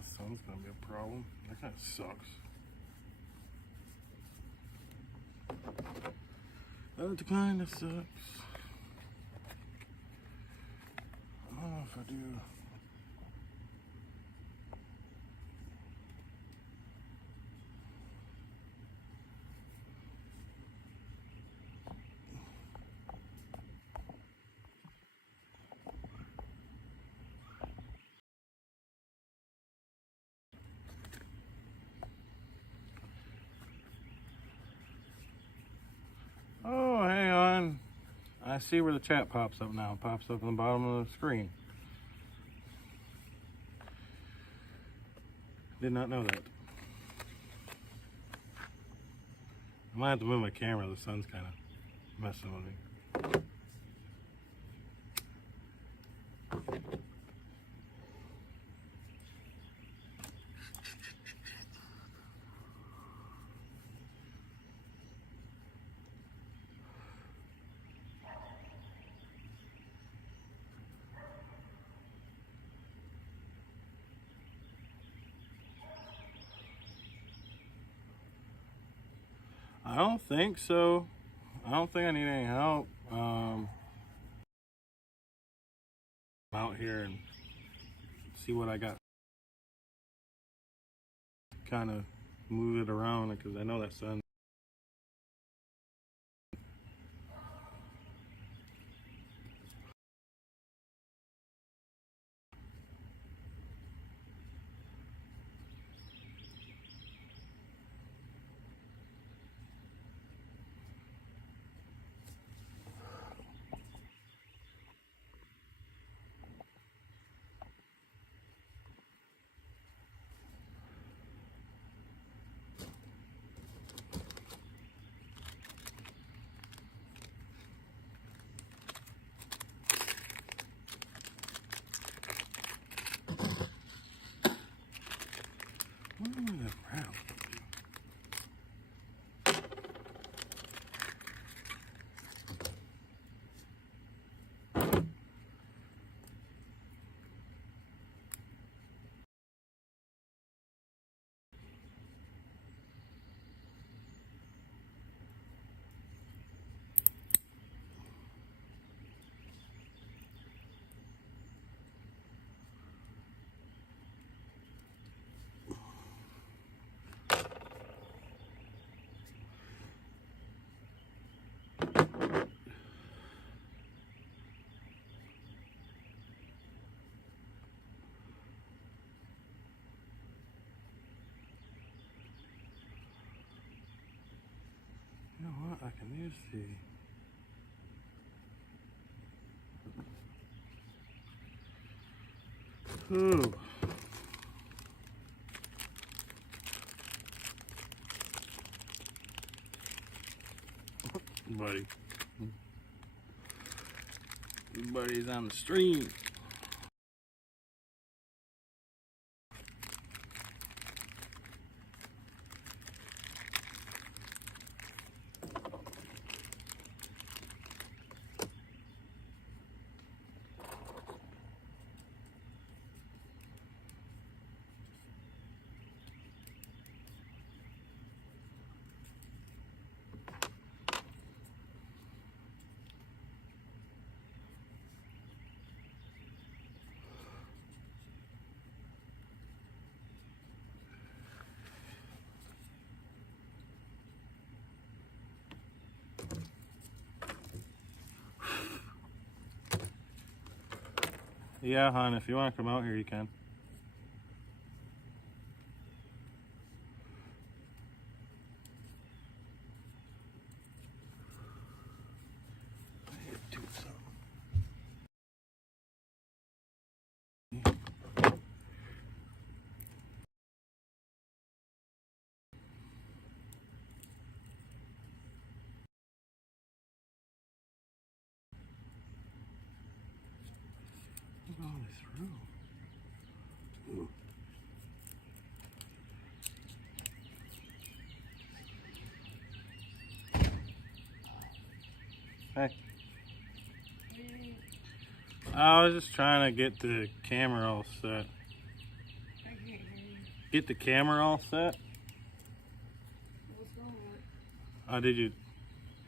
that sun's gonna be a problem. That kind of sucks. That kind of sucks. I don't know if I do. Oh, hang on. I see where the chat pops up now. It pops up on the bottom of the screen. Did not know that. I might have to move my camera. The sun's kind of messing with me. I don't think so. I don't think I need any help. I'm out here and see what I got. Kind of move it around because I know that sun. What am I around? You know what? I can use the. Ooh. Buddy. Buddy's on the stream. Yeah, hon, if you want to come out here, you can. All the way through. Ooh. Hey. I was just trying to get the camera all set. I can't hear get the camera all set. What's wrong with it?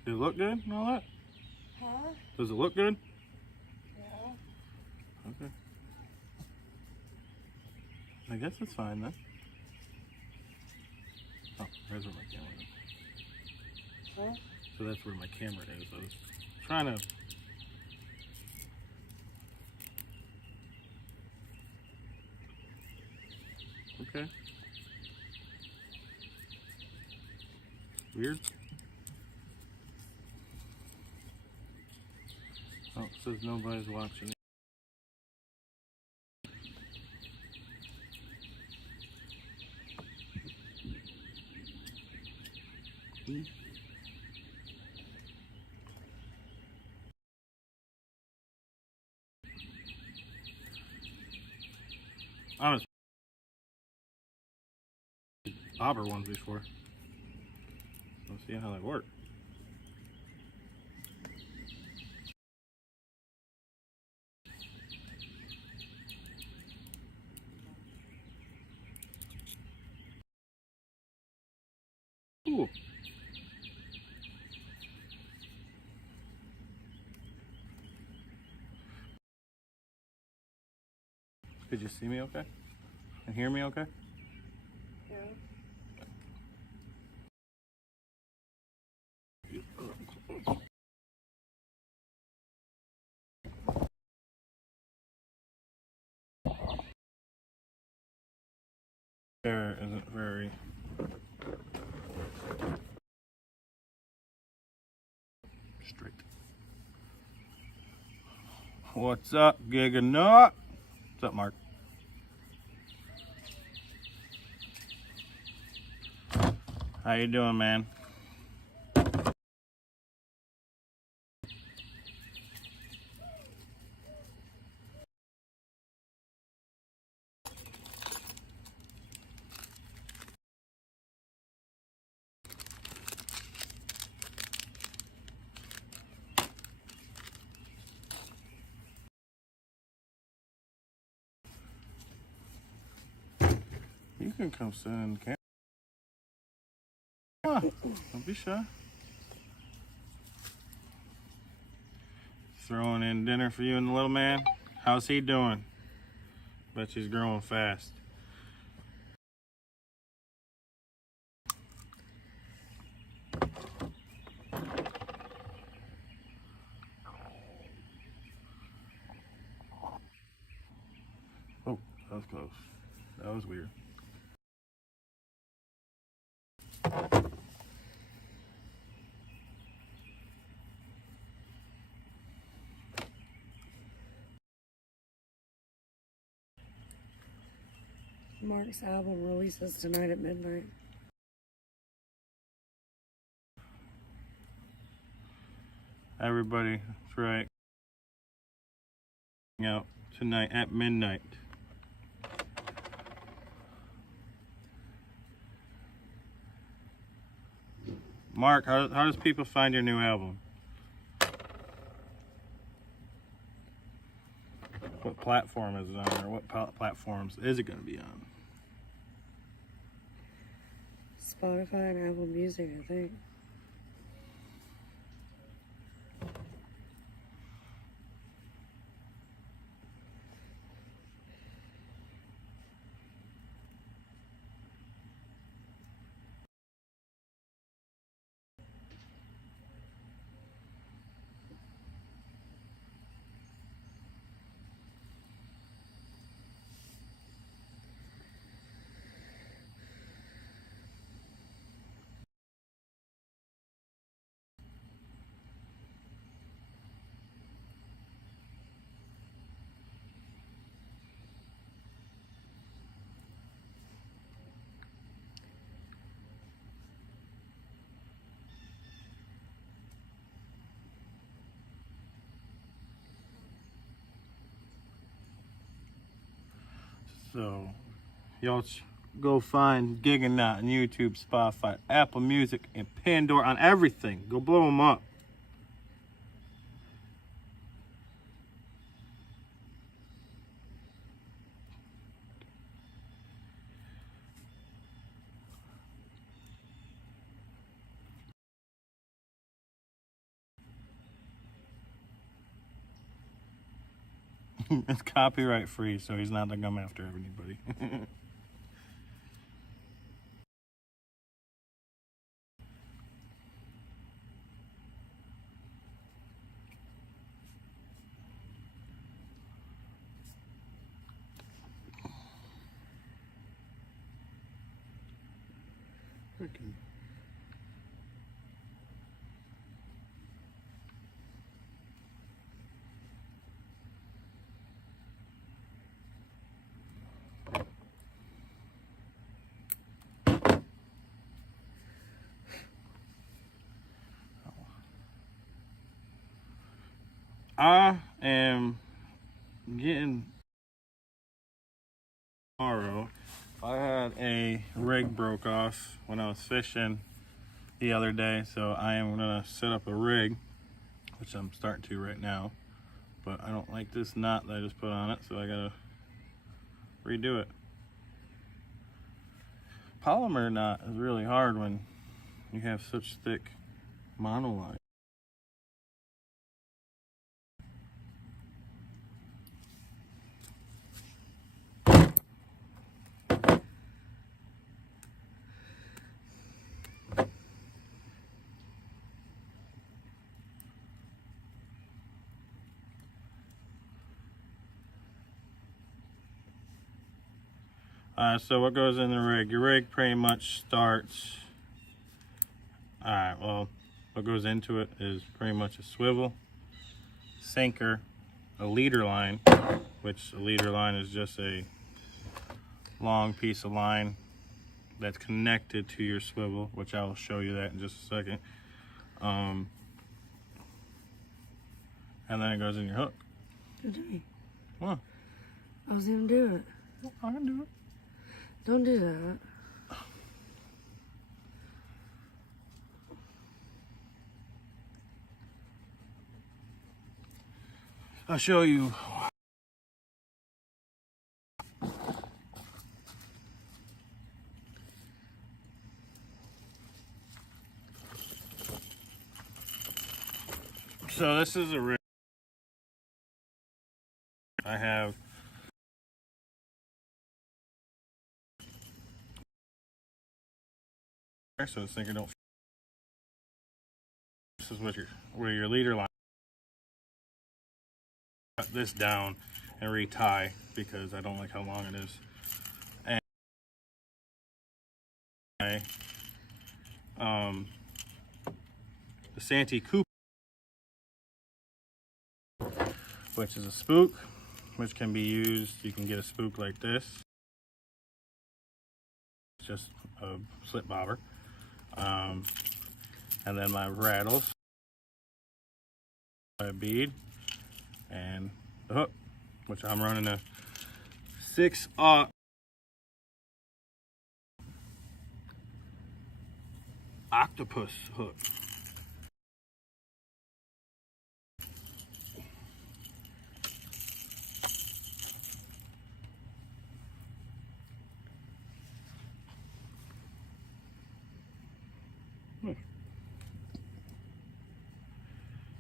Did it look good and all that? Huh? Does it look good? Yeah. Okay. I guess it's fine then. Oh, there's where my camera is. Huh? So that's where my camera is. I was trying to. Okay. Weird. Oh, it says nobody's watching. I was bobber ones before. Let's see how they work. Ooh. Could you see me okay? And hear me okay? Yeah. There isn't very straight. What's up, Giganut? What's up, Mark? How you doing, man? You can come sit in the camera. Come on, don't be shy. Throwing in dinner for you and the little man. How's he doing? Bet he's growing fast. Oh, that was close. That was weird. Mark's album releases tonight at midnight. Everybody, that's right. Out tonight at midnight. Mark, how does people find your new album? What platform is it on, or what platforms is it going to be on? Spotify and Apple Music, I think. So, y'all go find Giganut on YouTube, Spotify, Apple Music, and Pandora on everything. Go blow them up. It's copyright free, so he's not gonna come after anybody. Freaking. I am getting tomorrow. I had a rig broke off when I was fishing the other day, so I am gonna set up a rig, which I'm starting to right now, but I don't like this knot that I just put on it, so I gotta redo it. Polymer knot is really hard when you have such thick monoline. So what goes in the rig? Your rig pretty much starts, well, what goes into it is pretty much a swivel, sinker, a leader line, which a leader line is just a long piece of line that's connected to your swivel, which I will show you that in just a second. And then it goes in your hook. Don't do me. What? I was gonna do it. I can do it. Don't do that. I'll show you. So this is a rig. I have so the sinker don't. This is where your leader line. Cut this down and retie because I don't like how long it is. And the Santee Coupe, which is a spook, which can be used. You can get a spook like this. It's just a slip bobber. And then my rattles, a bead, and the hook, which I'm running a 6/0 octopus hook.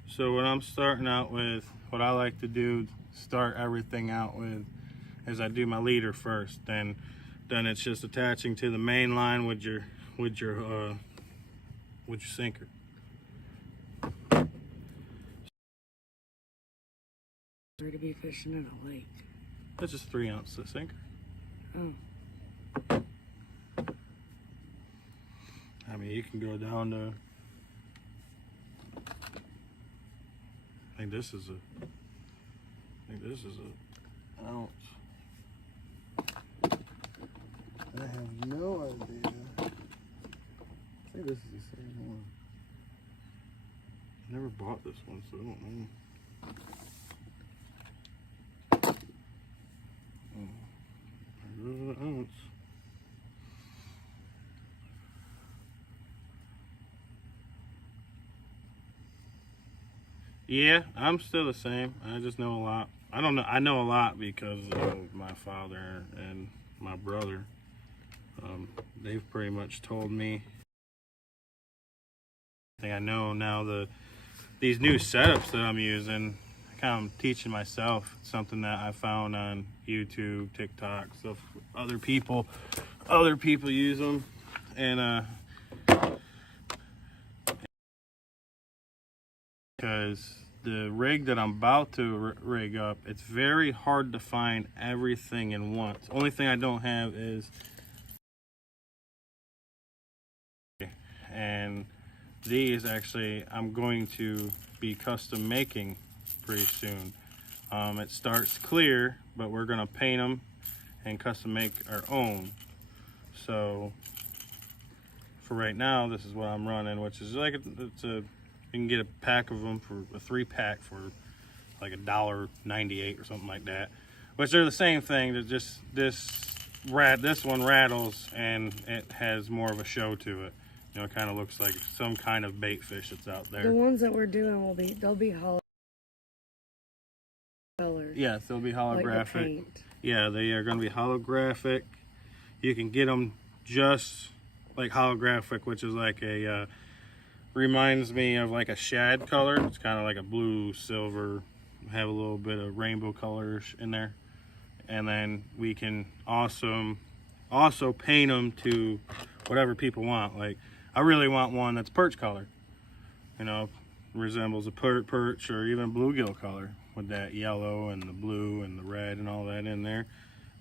So what I'm starting out with, what I like to do, start everything out with, is I do my leader first. Then it's just attaching to the main line with your sinker. Sorry to be fishing in a lake. That's just 3-ounce sinker. Oh. I mean, you can go down to. I think this is an ounce. I have no idea. I think this is the same one. I never bought this one, so I don't know. There goes an ounce. Yeah, I'm still the same. I just know a lot. I know a lot because of my father and my brother. They've pretty much told me. I know now these new setups that I'm using kind of teaching myself. It's something that I found on YouTube, TikTok, stuff. Other people use them, and because the rig that I'm about to rig up, it's very hard to find everything in once. Only thing I don't have is, and these actually I'm going to be custom making pretty soon. It starts clear, but we're gonna paint them and custom make our own. So for right now, this is what I'm running, which is like you can get a pack of them for a 3-pack for like $1.98 or something like that. Which they're the same thing. They're just this one rattles and it has more of a show to it. You know, it kind of looks like some kind of bait fish that's out there. The ones that we're doing they'll be hollow colored. Yes, they'll be holographic. Like the paint. Yeah, they are going to be holographic. You can get them just like holographic, which is like a reminds me of like a shad color. It's kind of like a blue, silver, have a little bit of rainbow colors in there. And then we can also paint them to whatever people want. Like, I really want one that's perch color. You know, resembles a perch or even bluegill color with that yellow and the blue and the red and all that in there.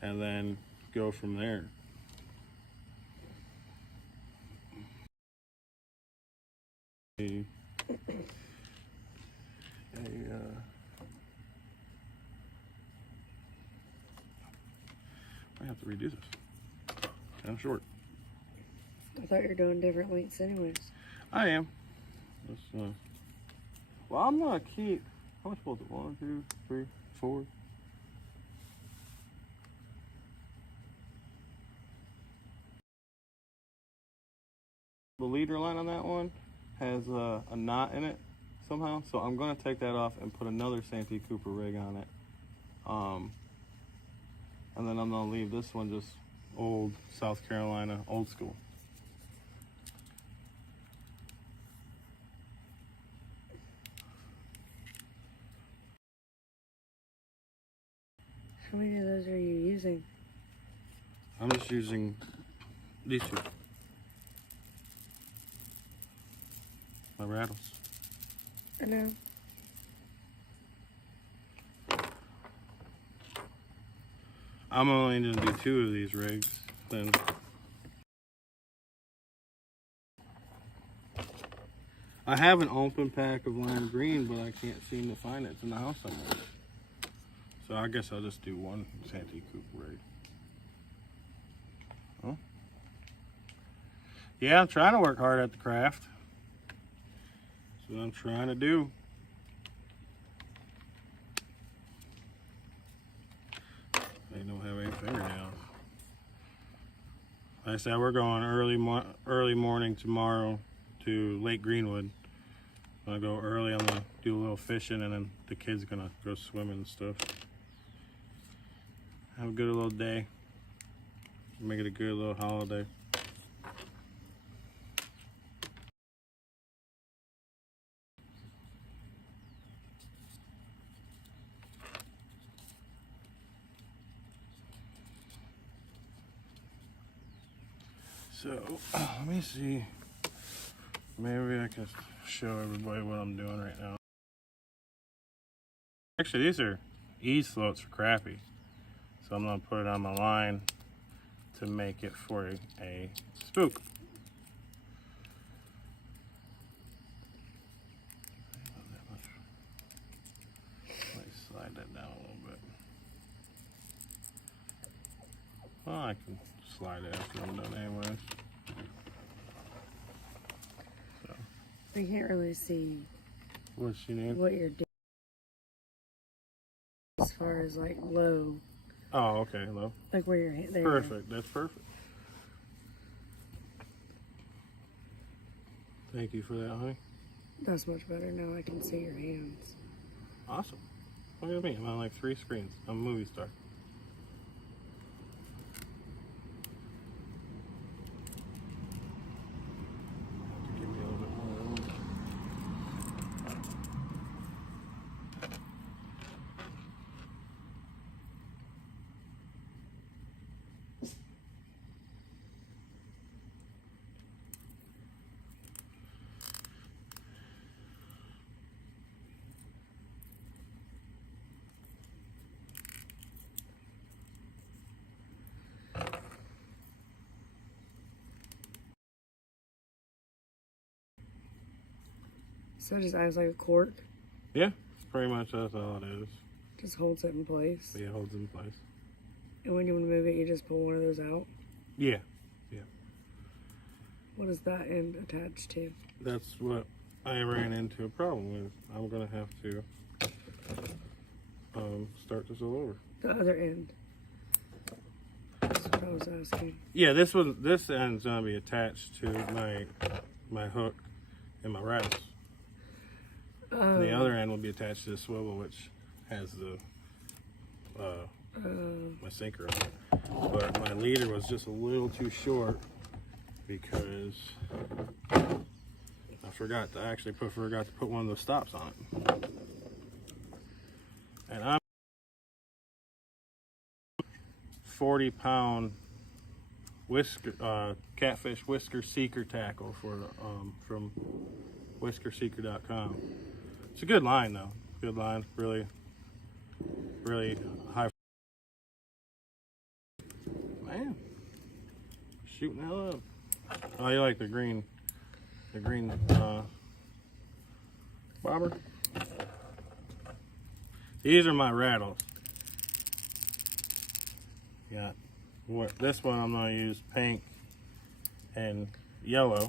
And then go from there. I have to redo this. Kind of short. I thought you were doing different lengths anyways. I am. Well, I'm gonna keep. How much was it? 1, 2, 3, 4. The leader line on that one has a knot in it somehow, so I'm gonna take that off and put another Santee Cooper rig on it. And then I'm gonna leave this one just old South Carolina, old school. How many of those are you using? I'm just using these two. My rattles. I know. I'm only gonna do 2 of these rigs. Then I have an open pack of lime green, but I can't seem to find it. It's in the house somewhere. So I guess I'll just do one Santee Cooper rig. Huh? Yeah, I'm trying to work hard at the craft. That's what I'm trying to do. They don't have any fingernails. Like I said, we're going early morning tomorrow to Lake Greenwood. I'm gonna go early. I'm gonna do a little fishing, and then the kids are gonna go swimming and stuff. Have a good little day. Make it a good little holiday. So, let me see. Maybe I can show everybody what I'm doing right now. Actually, these are ease floats for crappie. So I'm gonna put it on my line to make it for a spook. Let me slide that down a little bit. Well, I can slide it after I'm done anyway. So. I can't really see What she need? what you're doing as far as like low. Oh, okay, low. Like where your hand there. Perfect, that's perfect. Thank you for that, honey. That's much better. Now I can see your hands. Awesome. Look at me, I'm on like 3 screens. I'm a movie star. Give me a little bit more room. So it just acts like a cork. Yeah, pretty much that's all it is. Just holds it in place. Yeah, it holds in place. And when you want to move it, you just pull one of those out. Yeah, What is that end attached to? that's what I ran into a problem with. I'm gonna have to start this all over. The other end. That's what I was asking. Yeah, this end's gonna be attached to my hook and my rattles. And the other end will be attached to the swivel, which has the my sinker on it. But my leader was just a little too short because I forgot to put one of those stops on it. And I'm 40-pound catfish whisker seeker tackle from whiskerseeker.com. It's a good line though. Good line, really high. Man, shooting the hell up. Oh, you like the green bobber? These are my rattles. Yeah, this one I'm gonna use pink and yellow.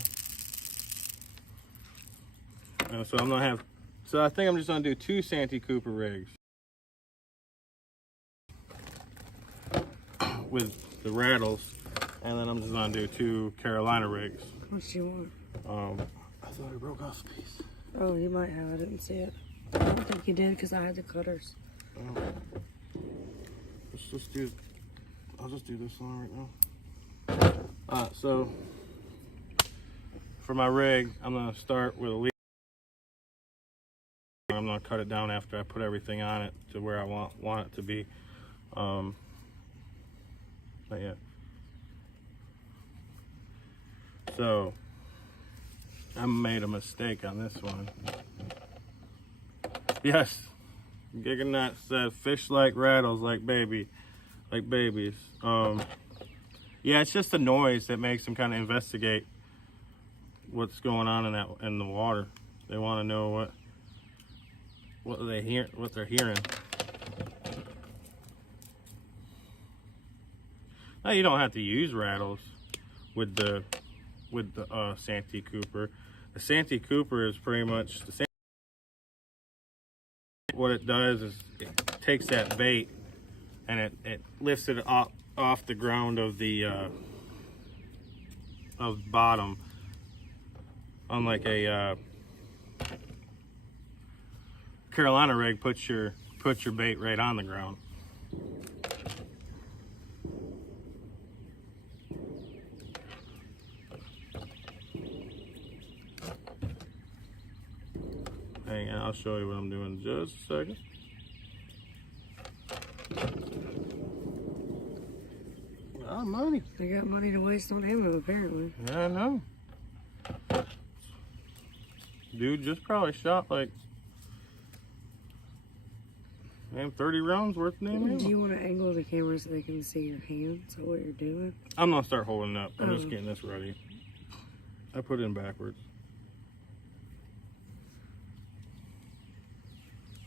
And so I'm gonna have. So I think I'm just gonna do 2 Santee Cooper rigs with the rattles, and then I'm just gonna do 2 Carolina rigs. What do you want? I thought I broke off a piece. Oh, you might have. I didn't see it. I don't think you did because I had the cutters. I'll just do this one right now. So for my rig, I'm gonna start with a lead. I'm gonna cut it down after I put everything on it to where I want it to be. Not yet. So I made a mistake on this one. Yes, Giga Nut said fish like rattles like babies. Yeah, it's just the noise that makes them kind of investigate what's going on in the water. They want to know what they're hearing. Now you don't have to use rattles with the Santee Cooper. The Santee Cooper is pretty much the same. What it does is it takes that bait and it lifts it off the ground of the bottom, unlike a Carolina rig puts your bait right on the ground. Hang on, I'll show you what I'm doing in just a second. Oh, money. I got money to waste on ammo, apparently. Yeah, I know. Dude just probably shot like 30 rounds worth of ammo. Do you want to angle the camera so they can see your hands or what you're doing? I'm gonna start holding it up. I'm just getting this ready. I put it in backwards.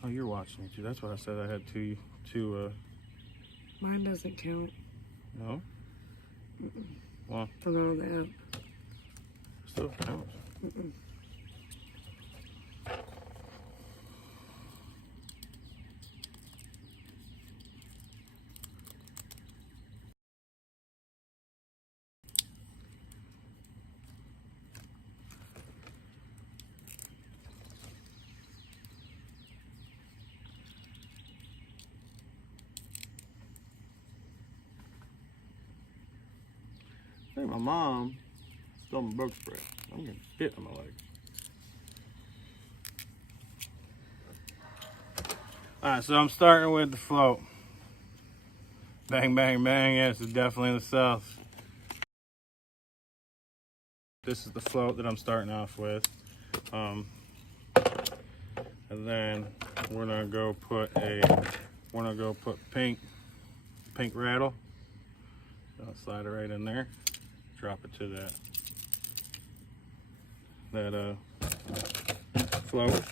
Oh, you're watching it too. That's what I said. I had two. Mine doesn't count. No. Well, I'm not on the app. still counts. I think my mom stole my bug spray. I'm getting spit on my leg. Alright, so I'm starting with the float. Bang, bang, bang. Yes, it's definitely in the south. This is the float that I'm starting off with. And then we're gonna go put pink rattle. I'll slide it right in there. Drop it to that float.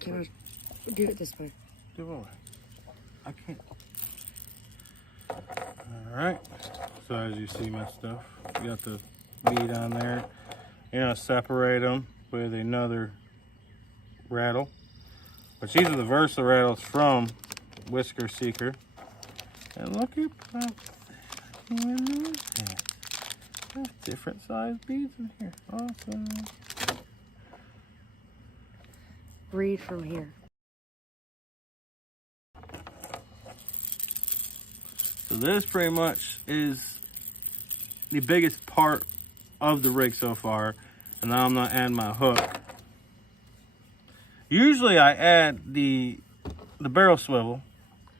Can I do it this way? Do what? I can't. Alright, so as you see my stuff, you got the bead on there. You're gonna separate them with another rattle. But these are the Versa rattles from Whisker Seeker. And look at that. I can't even know that. There's different size beads in here. Awesome. Read from here. So this pretty much is the biggest part of the rig so far. And now I'm gonna add my hook. Usually I add the barrel swivel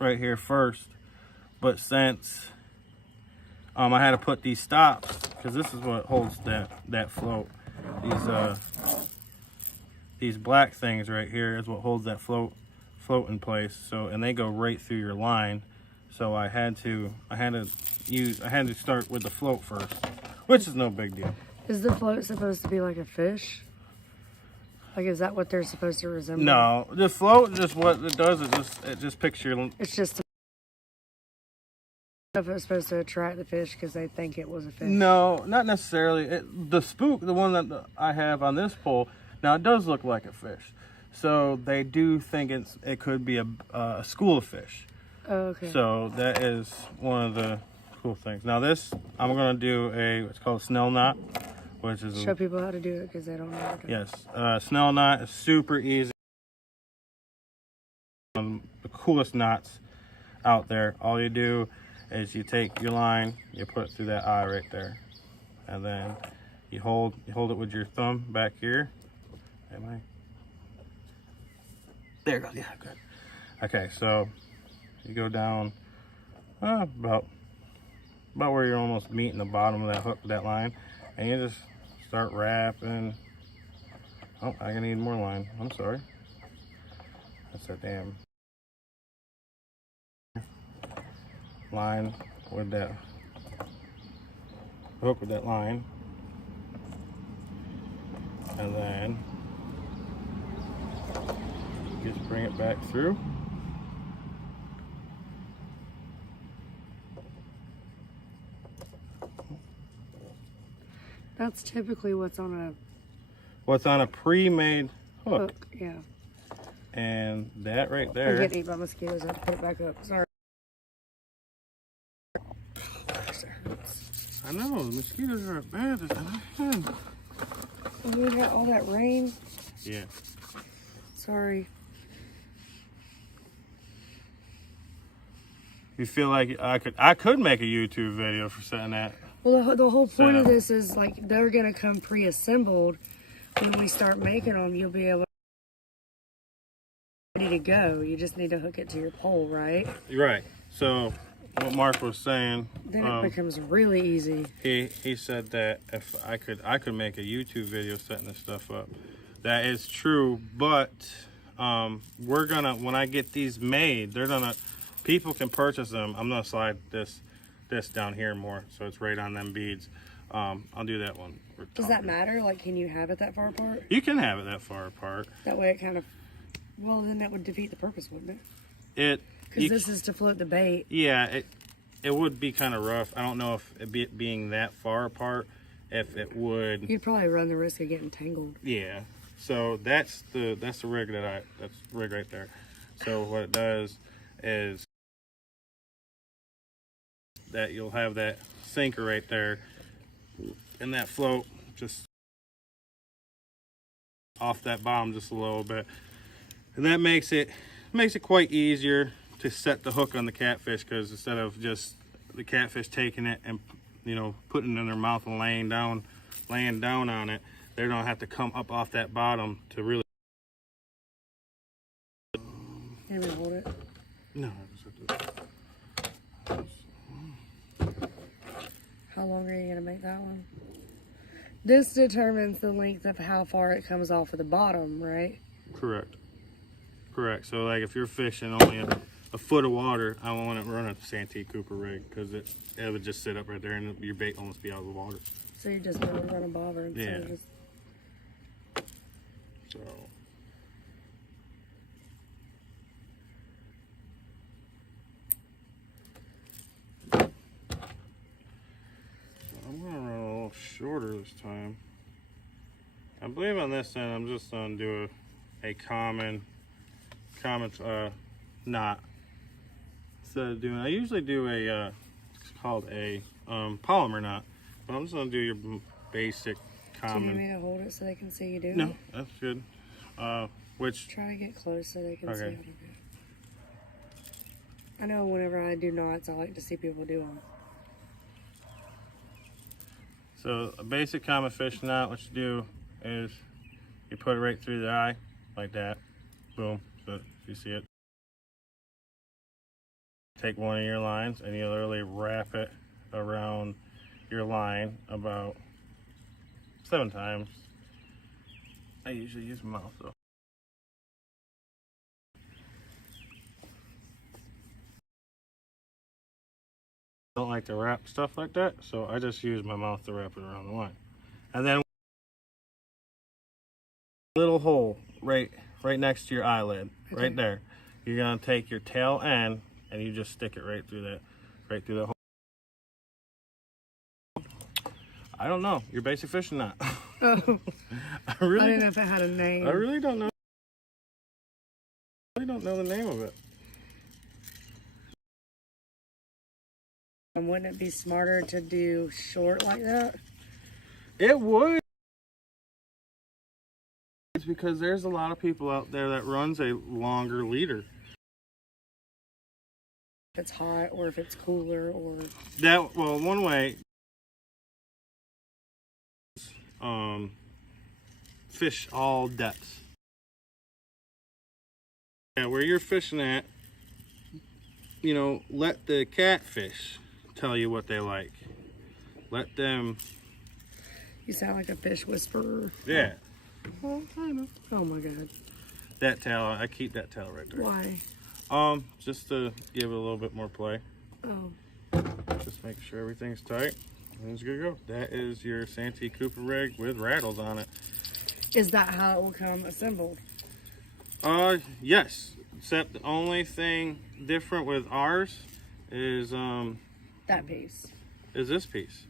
right here first, but since I had to put these stops, because this is what holds that float. These black things right here is what holds that float in place. So, and they go right through your line. So I had to start with the float first, which is no big deal. Is the float supposed to be like a fish? Like, is that what they're supposed to resemble? No, the float, just what it does, it just picks your... It's just if it's supposed to attract the fish because they think it was a fish. No, not necessarily. The spook, the one that I have on this pole, now it does look like a fish. So they do think it could be a school of fish. Oh, okay. So that is one of the cool things. Now this, I'm going to do what's called a snell knot, which is... Show people how to do it because they don't know how to do it. Yes, snell knot is super easy. One of the coolest knots out there. All you do is you take your line, you put it through that eye right there, and then you hold it with your thumb back here. There you go. Yeah, good. Okay, so you go down about where you're almost meeting the bottom of that hook with that line, and you just start wrapping. Oh, I need more line. I'm sorry. That's that damn line with that hook with that line, and then just bring it back through. That's typically what's on a pre-made a hook. hook. Yeah. And that right I'm there. getting eaten by mosquitoes. I have to put it back up. Sorry. I know, the mosquitoes are bad. We got all that rain. Yeah. Sorry. You feel like I could make a YouTube video for setting that. Well, the whole point of So- this is like they're gonna come pre-assembled. When we start making them, you'll be able ready to go. You just need to hook it to your pole, right? Right. So what Mark was saying, Then it becomes really easy. he said that if I could make a YouTube video setting this stuff up. That is true, but we're gonna, when I get these made, people can purchase them. I'm gonna slide this down here more so it's right on them beads. I'll do that one. Does that matter? Like, can you have it that far apart? You can have it that far apart. That way it kind of, well, then that would defeat the purpose, wouldn't it? It Because this is to float the bait. Yeah, it would be kind of rough. I don't know if it being that far apart, if it would. You'd probably run the risk of getting tangled. Yeah. So that's the rig that's rig right there. So what it does is that you'll have that sinker right there, and that float just off that bottom just a little bit, and that makes it quite easier to set the hook on the catfish, because instead of just the catfish taking it and putting it in their mouth and laying down on it, they don't have to come up off that bottom to really. Can we hold it? No, I just have to. How long are you gonna make that one? This determines the length of how far it comes off of the bottom, right? Correct. Correct. So like if you're fishing only a foot of water, I want to run a Santee Cooper rig because it would just sit up right there and your bait almost be out of the water. So you just want to run a bobber instead of just... So I'm gonna run a little shorter this time. I believe on this end I'm just gonna do a common knot instead of doing. I usually do a it's called a polymer knot, but I'm just gonna do your basic common. Do you need me to hold it so they can see you do it? No, that's good. Which try to get close so they can see how to do it. I know whenever I do knots, I like to see people do them. So a basic common fish knot, what you do is you put it right through the eye, like that. Boom. So if you see it. Take one of your lines and you literally wrap it around your line about 7 times. I usually use my mouth though. I don't like to wrap stuff like that, so I just use my mouth to wrap it around the line. And then little hole right next to your eyelid, right there. You're gonna take your tail end and you just stick it right through that hole. I don't know. Your basic fishing knot. Oh. I I didn't know if it had a name. I really don't know. I really don't know the name of it. And wouldn't it be smarter to do short like that? It would. It's because there's a lot of people out there that runs a longer leader. If it's hot or if it's cooler or... That, well, one way, fish all depths. Yeah, where you're fishing at, you know, let the catfish tell you what they like. Let them. You sound like a fish whisperer. Yeah. Well, kind of. Oh my God. That tail, I keep that tail right there. Why? Just to give it a little bit more play. Oh. Just make sure everything's tight. And it's good to go. That is your Santee Cooper rig with rattles on it. Is that how it will come assembled? Yes. Except the only thing different with ours is that piece. Is this piece.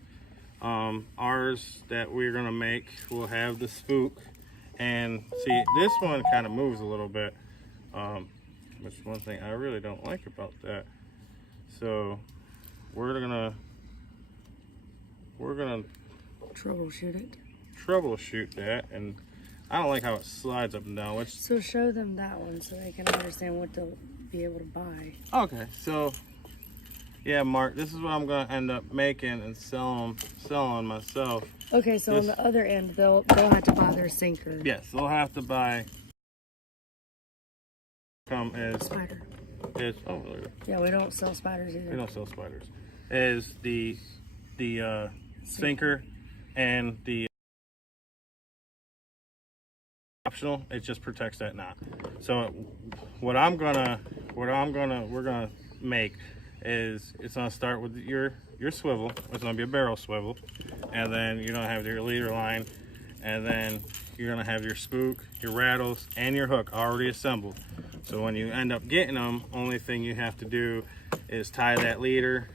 Ours that we're gonna make will have the spook, and see this one kind of moves a little bit, which is one thing I really don't like about that. So we're gonna troubleshoot that, and I don't like how it slides up and down. Which so show them that one so they can understand what to be able to buy. Okay, so yeah, Mark, this is what I'm gonna end up making and selling myself. Okay, so on the other end, they'll have to buy their sinker. Yes, they'll have to buy. Spider. Oh, yeah, we don't sell spiders either. We don't sell spiders. Is the sinker and the optional. It just protects that knot. So we're gonna make is it's gonna start with your swivel. It's gonna be a barrel swivel, and then you're gonna have your leader line, and then you're gonna have your spook, your rattles, and your hook already assembled. So when you end up getting them, only thing you have to do is tie that leader.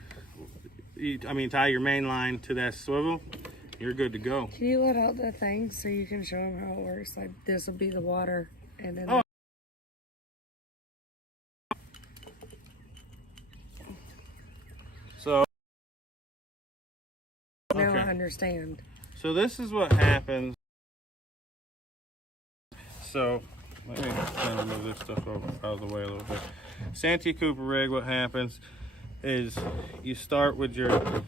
Tie your main line to that swivel. You're good to go. Can you let out the thing so you can show them how it works? Like this will be the water, and then. Oh. So. Now okay. I understand. So this is what happens. So let me kind of move this stuff out of the way a little bit. Santee Cooper rig, what happens is you start with your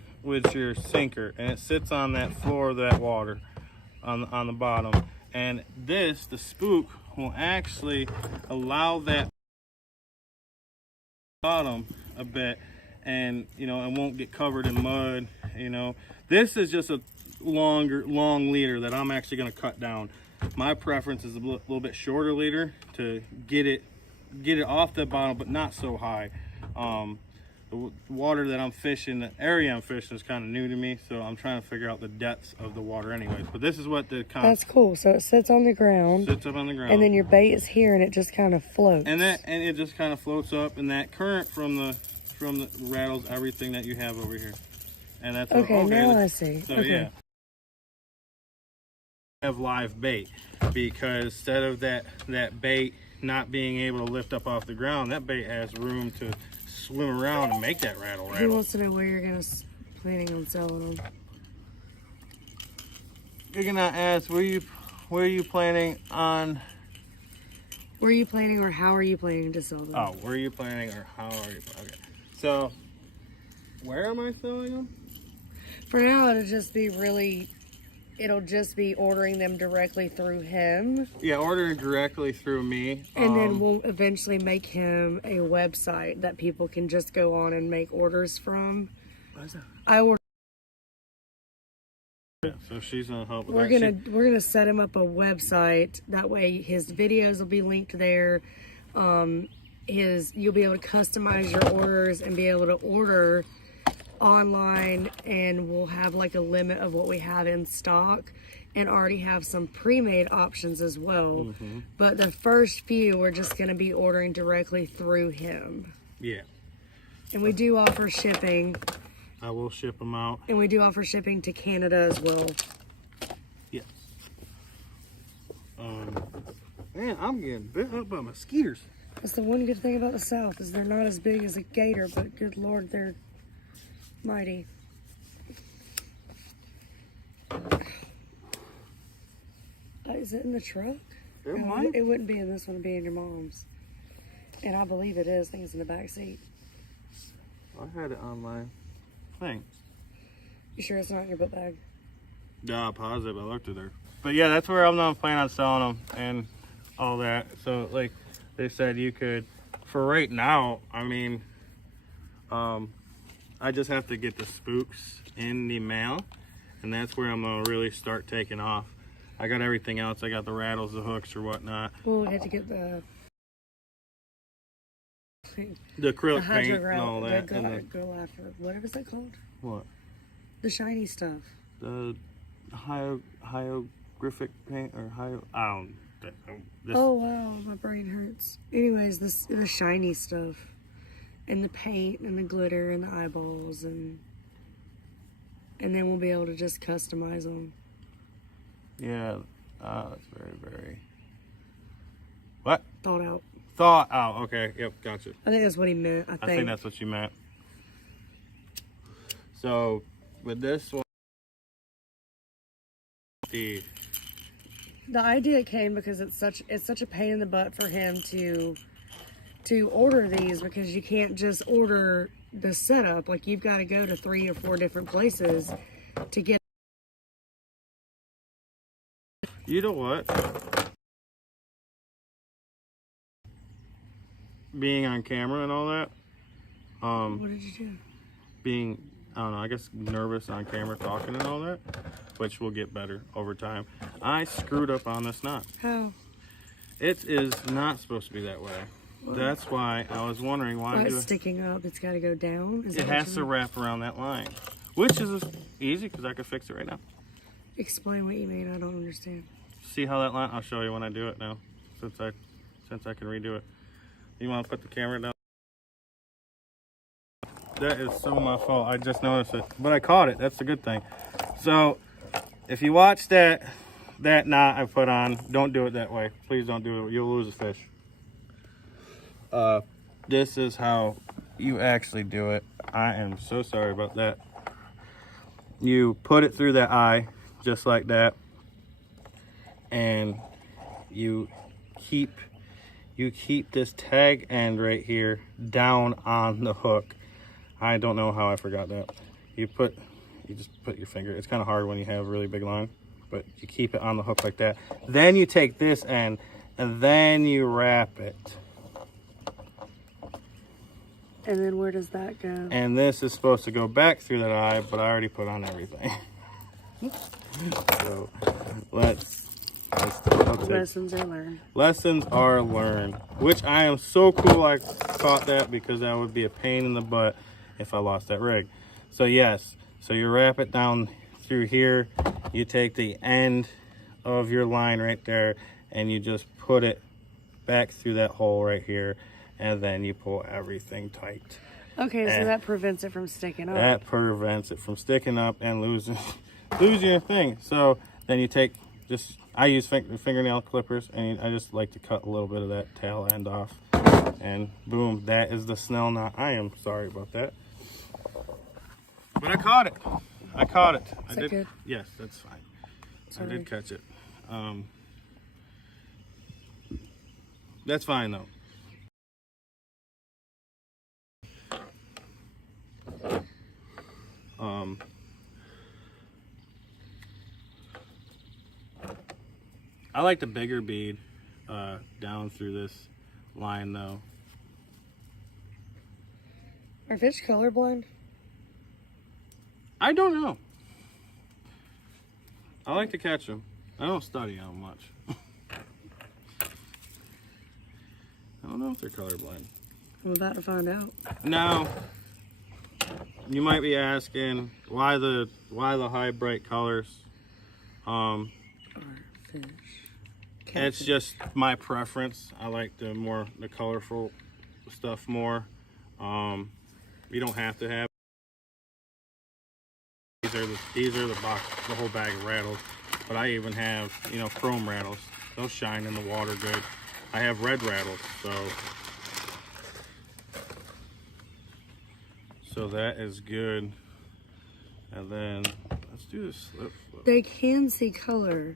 sinker, and it sits on that floor of that water on the bottom, and the spook will actually allow that bottom a bit, and it won't get covered in mud. This is just long leader that I'm actually going to cut down. My preference is a little bit shorter leader to get it off the bottom, but not so high. The water that I'm fishing, the area I'm fishing is kind of new to me, so I'm trying to figure out the depths of the water anyways. But this is what the That's cool. So it sits on the ground. Sits up on the ground. And then your bait is here and it just kind of floats. And it just kind of floats up, and that current from the rattles everything that you have over here. And that's okay, now I see. So okay. yeah. Have live bait, because instead of that bait not being able to lift up off the ground, that bait has room to swim around and make that rattle. He wants to know where you're planning on selling them. You're gonna ask where are you planning on? Where are you planning, or how are you planning to sell them? Oh, where are you planning, or how are you? Okay, so where am I selling them? For now, it'll just be ordering them directly through him. Yeah, ordering directly through me. And then we'll eventually make him a website that people can just go on and make orders from. What is that? I order. Yeah, so she's gonna help with We're that. gonna set him up a website. That way, his videos will be linked there. You'll be able to customize your orders and be able to order online, and we'll have like a limit of what we have in stock, and already have some pre-made options as well. But the first few we're just going to be ordering directly through him. Yeah, and we do offer shipping. I will ship them out. And we do offer shipping to Canada as well. Yes. Man, I'm getting bit up by mosquitoes. That's the one good thing about the South, is they're not as big as a gator, but good Lord, they're mighty. Is it in the truck? It wouldn't be in this one, it'd be in your mom's. And I believe it is. I think it's in the back seat. I had it on my thing. You sure it's not in your book bag? Yeah, positive. I looked at her. But yeah, that's where I'm not planning on selling them and all that. So like they said, you could, for right now, I mean, I just have to get the spooks in the mail, and that's where I'm gonna really start taking off. I got everything else. I got the rattles, the hooks, or whatnot. Well, we had to get the acrylic paint and all that. Go after, whatever is that called? What? The shiny stuff. The hieroglyphic paint, or I don't. Oh wow, my brain hurts. Anyways, the shiny stuff, and the paint, and the glitter, and the eyeballs, and then we'll be able to just customize them. Yeah, that's very, very. What? Thought out. Thought out. Okay. Yep. Gotcha. I think that's what he meant. I think that's what you meant. So with this one, the idea came because it's such a pain in the butt for him to order these, because you can't just order the setup. Like, you've got to go to 3 or 4 different places to get. You know what? Being on camera and all that. What did you do? Being, I don't know, I guess nervous on camera talking and all that, which will get better over time. I screwed up on this knot. How? It is not supposed to be that way. What? That's why I was wondering why it's sticking up. It's got to go down. It has to wrap around that line, which is easy because I could fix it right now. Explain what you mean. I don't understand. See how that line? I'll show you when I do it now, since I can redo it. You want to put the camera down? That is so my fault. I just noticed it, but I caught it. That's the good thing. So, if you watch that knot I put on, don't do it that way. Please don't do it. You'll lose a fish. This is how you actually do it. I am so sorry about that. You put it through that eye, just like that, and you keep this tag end right here down on the hook. I don't know how I forgot that. You just put your finger. It's kind of hard when you have a really big line, but you keep it on the hook like that. Then you take this end and then you wrap it. And then where does that go? And this is supposed to go back through that eye, but I already put on everything. So let's I'll take, Lessons are learned. lessons are learned, which I am so cool I caught that, because that would be a pain in the butt if I lost that rig. So yes, so you wrap it down through here, you take the end of your line right there and you just put it back through that hole right here, and then you pull everything tight. Okay, so And that prevents it from sticking up. that prevents it from sticking up and losing your thing. So then you take just, I use fingernail clippers, and I just like to cut a little bit of that tail end off, and boom, that is the snell knot. I am sorry about that, but I caught it. Is that good? Yes, that's fine. Sorry. I did catch it. That's fine though. I like the bigger bead down through this line though. Are fish colorblind? I don't know. I like to catch them. I don't study them much. I don't know if they're colorblind. We're about to find out. Now, you might be asking why the high bright colors. Are fish. It's just my preference. I like the colorful stuff more. You don't have to have. These are the whole bag of rattles. But I even have, chrome rattles. They'll shine in the water good. I have red rattles, so that is good. And then let's do this slip flip. They can see color,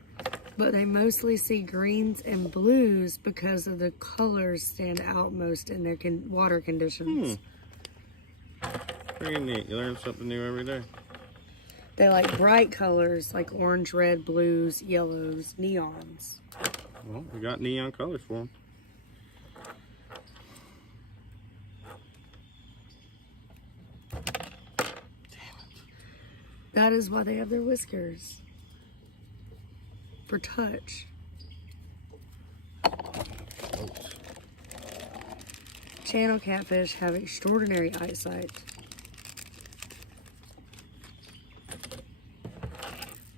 but they mostly see greens and blues because of the colors stand out most in their water conditions. Pretty neat. You learn something new every day. They like bright colors like orange, red, blues, yellows, neons. Well, we got neon colors for them. That is why they have their whiskers. For touch. Channel catfish have extraordinary eyesight.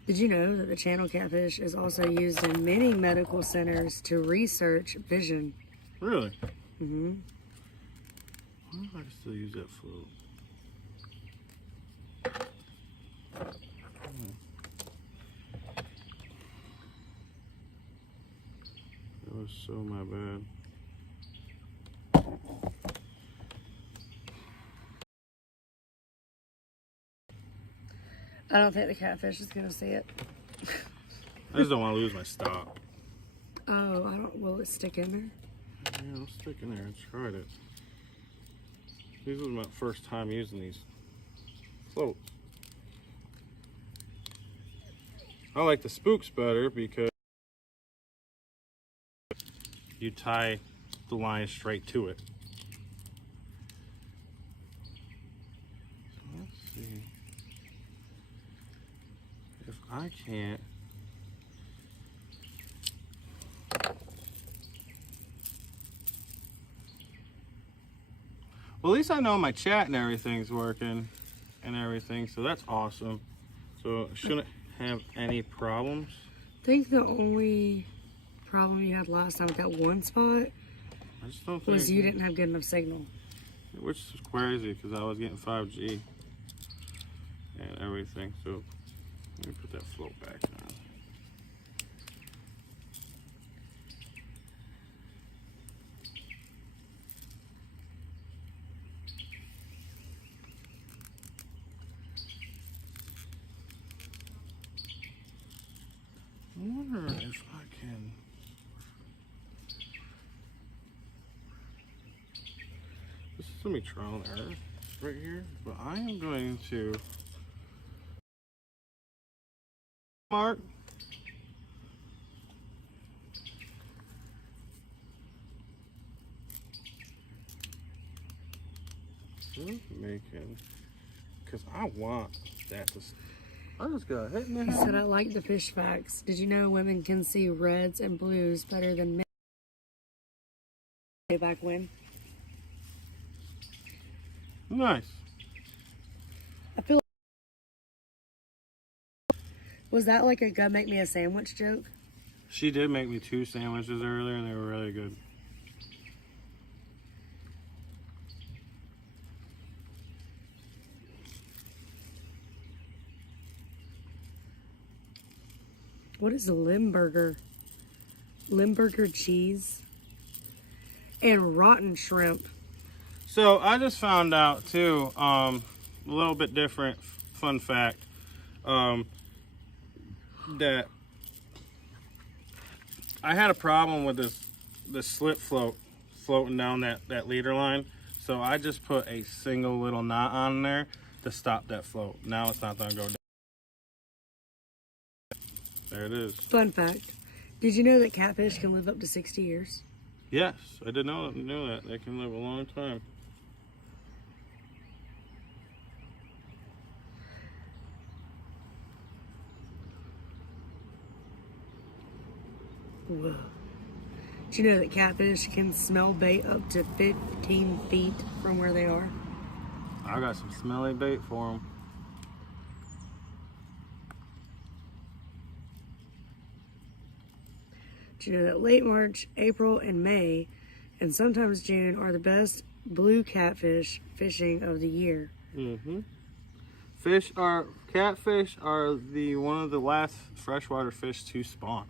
Did you know that the channel catfish is also used in many medical centers to research vision? Really? Mm-hmm. I wonder if I can still use that float. That was so my bad. I don't think the catfish is gonna see it. I just don't want to lose my stop. Oh, will it stick in there? Yeah, it'll stick in there. I tried it. This was my first time using these floats. I like the spooks better because you tie the line straight to it. So let's see if I can't. Well, at least I know my chat and everything's working and everything, so that's awesome. So I shouldn't have any problems. I think the only problem you had last time with that one spot I just don't think was you didn't have good enough signal. Which is crazy because I was getting 5G and everything. So let me put that float back on. I wonder if I can. This is gonna be trial and error right here, but I am going to mark. Just making, because I want that to I just got hit in the He head. said, I like the fish facts. Did you know women can see reds and blues better than men? Way back when. Nice. I feel was that like a go make me a sandwich joke? She did make me 2 sandwiches earlier, and they were really good. What is a Limburger? Limburger cheese and rotten shrimp. So I just found out too, a little bit different fun fact, that I had a problem with this slip floating down that leader line. So I just put a single little knot on there to stop that float. Now it's not gonna go down. There it is. Fun fact. Did you know that catfish can live up to 60 years? Yes, I did know that. They can live a long time. Whoa. Did you know that catfish can smell bait up to 15 feet from where they are? I got some smelly bait for them. Did you know that late March, April, and May, and sometimes June, are the best blue catfish fishing of the year? Mm-hmm. Catfish are one of the last freshwater fish to spawn.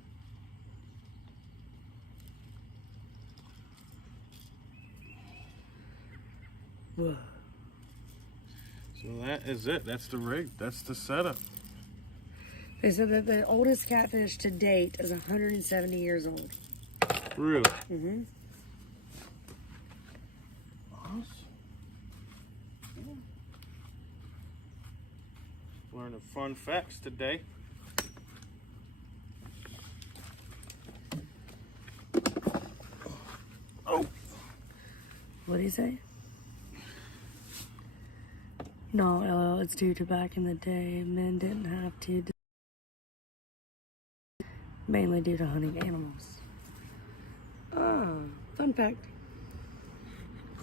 Whoa. So that is it. That's the rig. That's the setup. They said that the oldest catfish to date is 170 years old. Really? Mm-hmm. Awesome. Learning fun facts today. Oh. What do you say? No, LL, it's due to back in the day. Men didn't have to. Mainly due to hunting animals. Fun fact.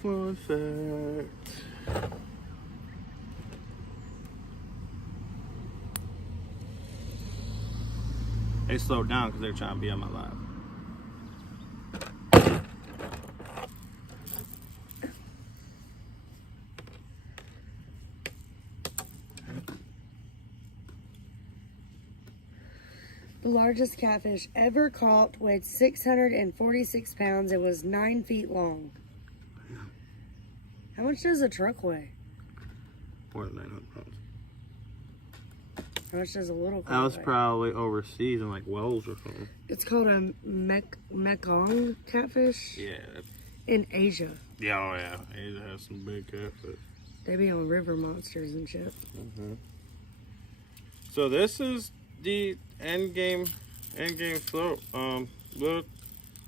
Fun fact. They slowed down because they're trying to be on my live. The largest catfish ever caught weighed 646 pounds. It was 9 feet long. How much does a truck weigh? More than 900 pounds. How much does a little That car was weigh? probably overseas in like Wells or something. It's called a Mekong catfish Yeah. in Asia. Yeah, oh yeah. Asia has some big catfish. They be on river monsters and shit. Mm-hmm. So this is the end game float.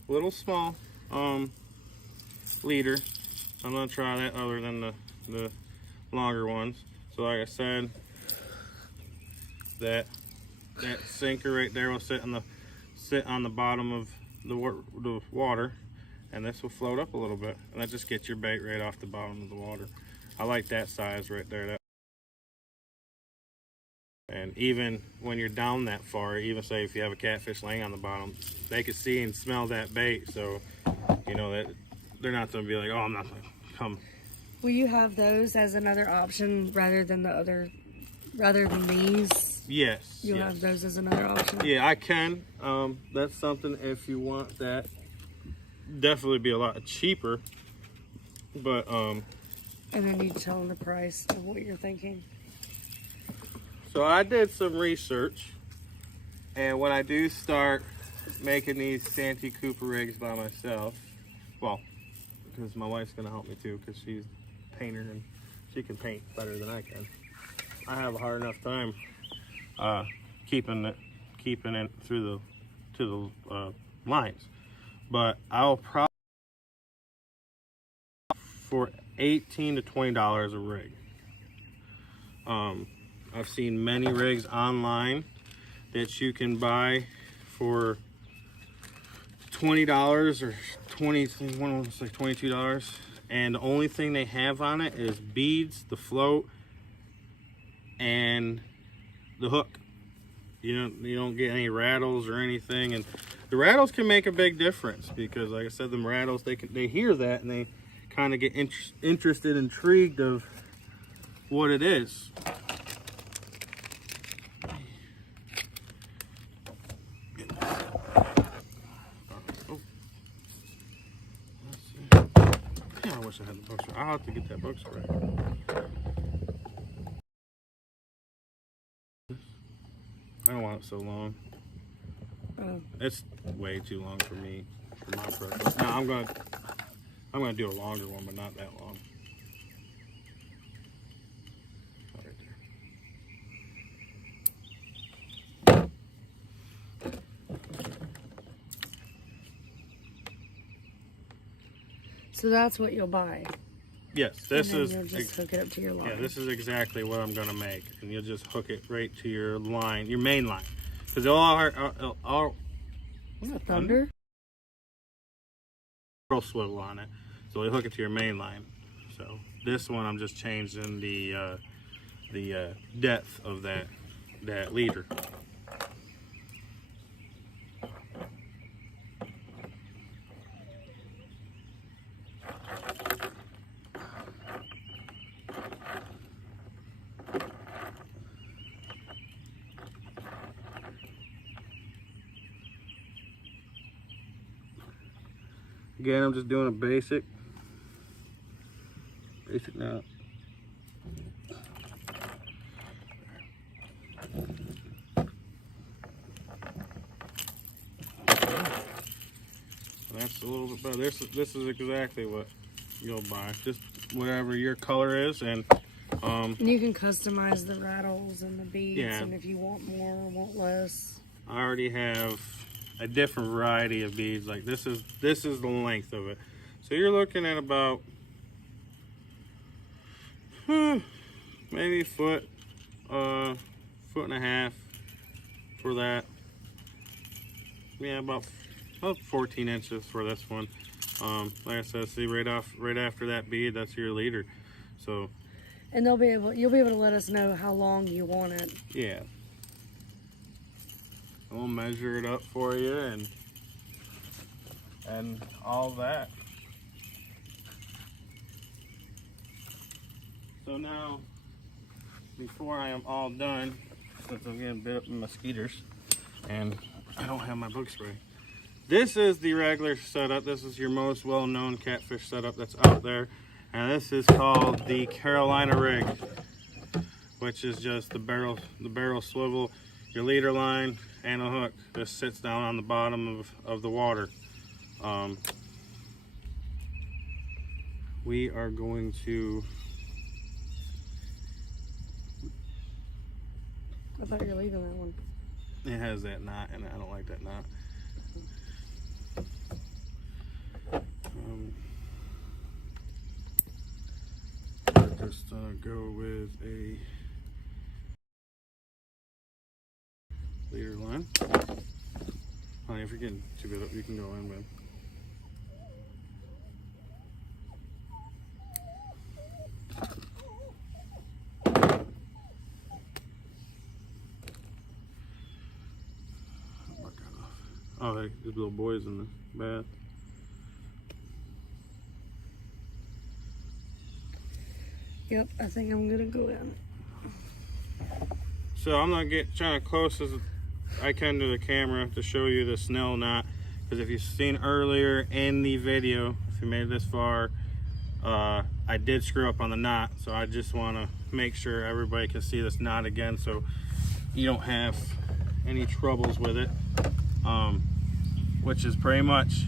Little small leader. I'm gonna try that other than the longer ones. So like I said, that sinker right there will sit on the bottom of the water, and this will float up a little bit, and that just gets your bait right off the bottom of the water. I like that size right there. And even when you're down that far, even say if you have a catfish laying on the bottom, they can see and smell that bait. So, you know, that they're not going to be like, oh, I'm not going to come. Will you have those as another option rather than these? Yes. You'll have those as another option? Yeah, I can. That's something if you want that. Definitely be a lot cheaper. But, And then you tell them the price of what you're thinking. so I did some research, and when I do start making these Santee Cooper rigs by myself, well, because my wife's gonna help me too, because she's a painter and she can paint better than I can. I have a hard enough time keeping it through to the lines, but I'll probably for $18 to $20 a rig. I've seen many rigs online that you can buy for $20 or one was like $22, and the only thing they have on it is beads, the float, and the hook. You don't get any rattles or anything, and the rattles can make a big difference because, like I said, them rattles, they hear that and they kind of get interested, intrigued of what it is. I wish I had the book spray. I'll have to get that book spray. I don't want it so long. It's way too long for me, for my purpose. No, I'm gonna do a longer one, but not that long. Right there. So that's what you'll buy. Yes, this is. You'll just hook it up to your line. Yeah, this is exactly what I'm gonna make, and you'll just hook it right to your line, your main line, because all Is that thunder? Swivel on it, so you hook it to your main line. So this one, I'm just changing the depth of that leader. Again, I'm just doing a basic knot. That's a little bit better. This is exactly what you'll buy. Just whatever your color is, and you can customize the rattles and the beads, yeah. And if you want more or want less. I already have a different variety of beads. Like this is the length of it. So you're looking at about maybe foot and a half for that. Yeah, about 14 inches for this one. Like I said, see right after that bead, that's your leader. So, and you'll be able to let us know how long you want it. Yeah. We'll measure it up for you and all that. So now, before I am all done, since I'm getting bit up in mosquitoes and I don't have my bug spray, this is the regular setup. This is your most well-known catfish setup that's out there, and this is called the Carolina rig, which is just the barrel swivel, your leader line, and a hook just sits down on the bottom of the water. We are going to... I thought you were leaving that one. It has that knot, and I don't like that knot. We're just gonna go with a leader line. Honey, if you're getting too bit up, you can go in with. Oh, hey, there's little boys in the bath. Yep, I think I'm gonna go in. So I'm gonna get trying to close as I can to the camera to show you the snell knot, because if you've seen earlier in the video, if you made it this far, I did screw up on the knot, so I just want to make sure everybody can see this knot again, so you don't have any troubles with it. Which is pretty much,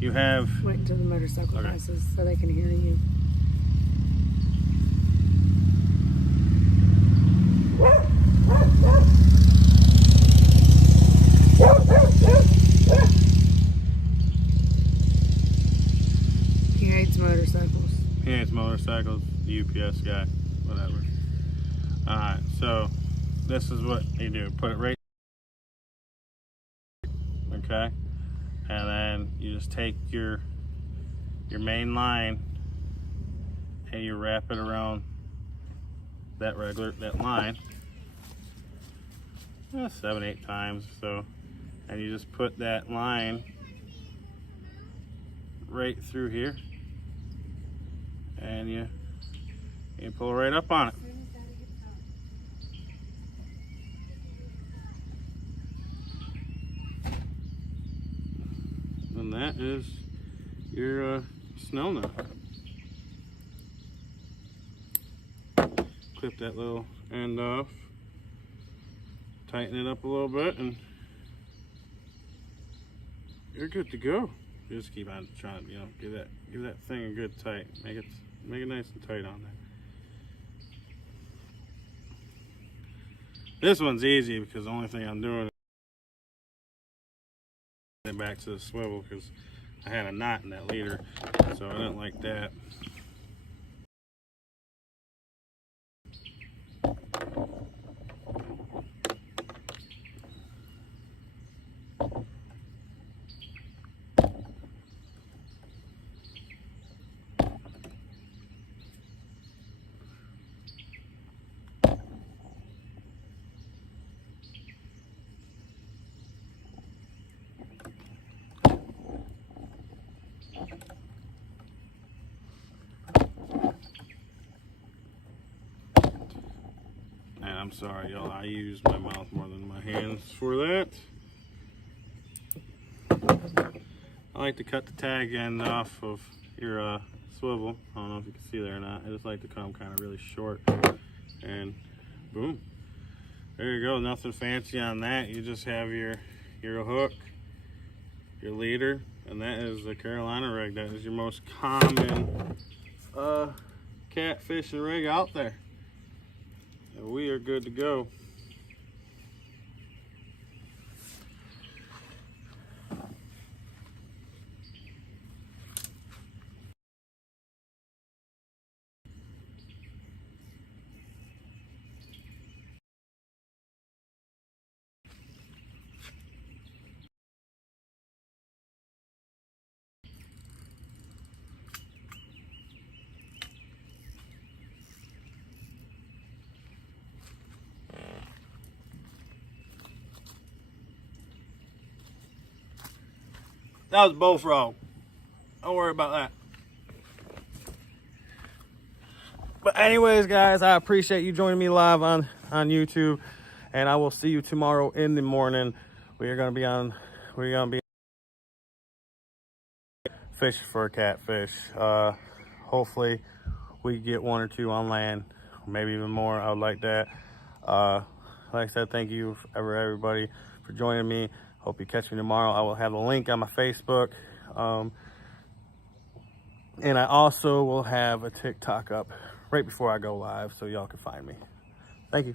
you have... Wait until the motorcycle passes so they can hear you. He hates motorcycles. He hates motorcycles, the UPS guy, whatever. Alright, so this is what you do. Put it right, okay? And then you just take your main line and you wrap it around that line 7-8 times. So, and you just put that line right through here, and you pull right up on it. And that is your snow nut. Clip that little end off, tighten it up a little bit, and you're good to go. You just keep on trying to, give that thing a good tight. Make it nice and tight on there. This one's easy because the only thing I'm doing is back to the swivel, because I had a knot in that leader, so I didn't like that. I'm sorry, y'all, I use my mouth more than my hands for that. I like to cut the tag end off of your swivel. I don't know if you can see there or not. I just like to cut them kind of really short, and boom, there you go. Nothing fancy on that. You just have your hook, your leader, and that is the Carolina rig. That is your most common catfishing rig out there. And we are good to go. That was bullfrog. Don't worry about that. But anyways, guys, I appreciate you joining me live on YouTube, and I will see you tomorrow in the morning. We're gonna be fishing for a catfish. Hopefully we get 1 or 2 on land, maybe even more. I would like that. Like I said, thank you everybody for joining me. Hope you catch me tomorrow. I will have a link on my Facebook. And I also will have a TikTok up right before I go live, so y'all can find me. Thank you.